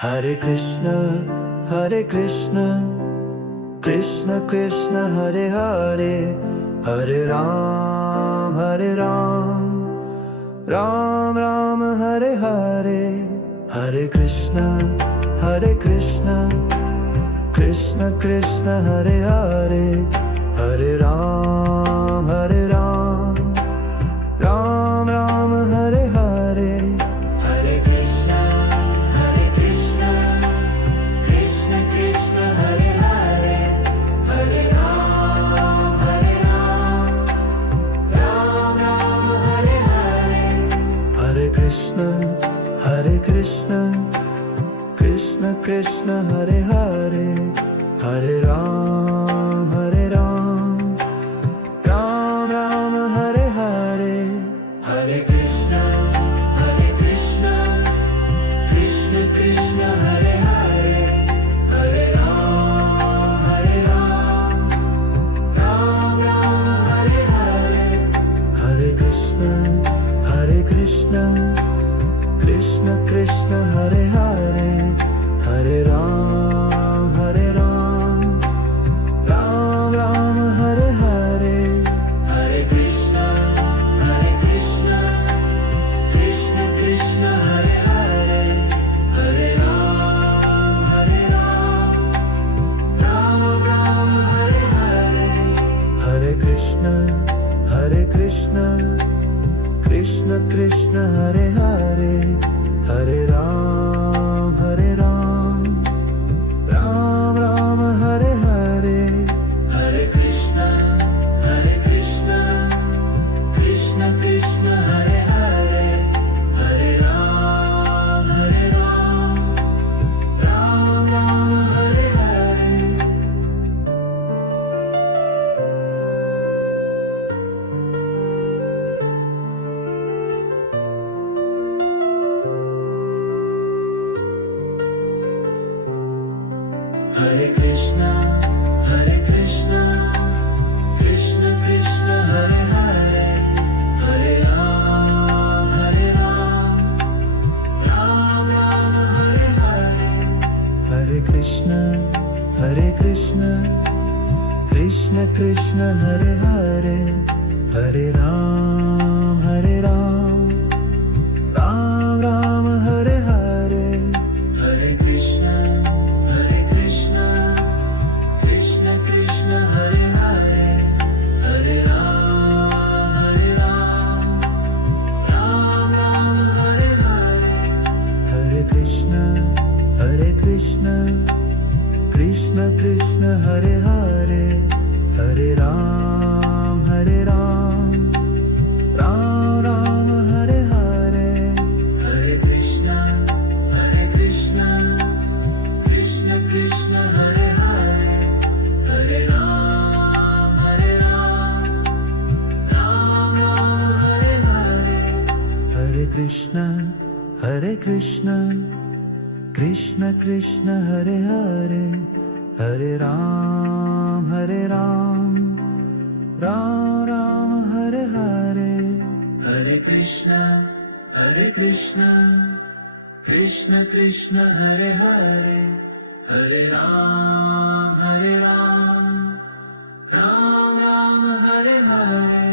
Hare Krishna, Krishna Krishna, Hare Hare, Hare Ram, Ram Ram, Hare Hare. Hare Krishna, Krishna Krishna, Hare Hare, Hare Ram, Ram Ram, Hare Hare. Hare Krishna, Krishna Krishna, Hare Hare, Hare Ram, Ram Ram, Hare Hare. Hare Krishna, Krishna Krishna, Hare Hare, Hare Ram, Ram Ram, Hare Hare. Hare Krishna, Krishna Krishna, Hare Hare, Hare Ram, Ram Ram, Hare Hare. Hare Krishna, Krishna Krishna, Hare Hare, Hare Ram, Ram Ram, Hare Hare. Hare Krishna, Krishna Krishna, Hare Hare, Hare Ram, Ram Ram, Hare Hare. Hare Krishna, Krishna Krishna, Hare Hare, Hare Ram, Ram Ram, Hare Hare. Hare Krishna, Krishna Krishna, Hare Hare, Hare Ram, Ram Ram, Hare Hare. Hare Krishna, Krishna Krishna, Hare Hare, Hare Ram, Ram Ram, Hare Hare. Hare Krishna, Krishna Krishna, Hare Hare, Hare Ram, Ram Ram, Hare Hare. Hare Krishna, Krishna Krishna, Hare Hare, Hare Ram, Ram Ram, Hare Hare. Hare Krishna, Krishna Krishna, Hare Hare, Hare Ram, Ram Ram, Hare Hare. Hare Krishna, Krishna Krishna, Hare Hare, Hare Ram, Ram Ram, Hare Hare. Hare Krishna, Krishna Krishna, Hare Hare, Hare Ram, Ram Ram, Hare Hare. Hare Krishna, Krishna Krishna, Hare Hare, Hare Ram, Ram Ram, Hare Hare.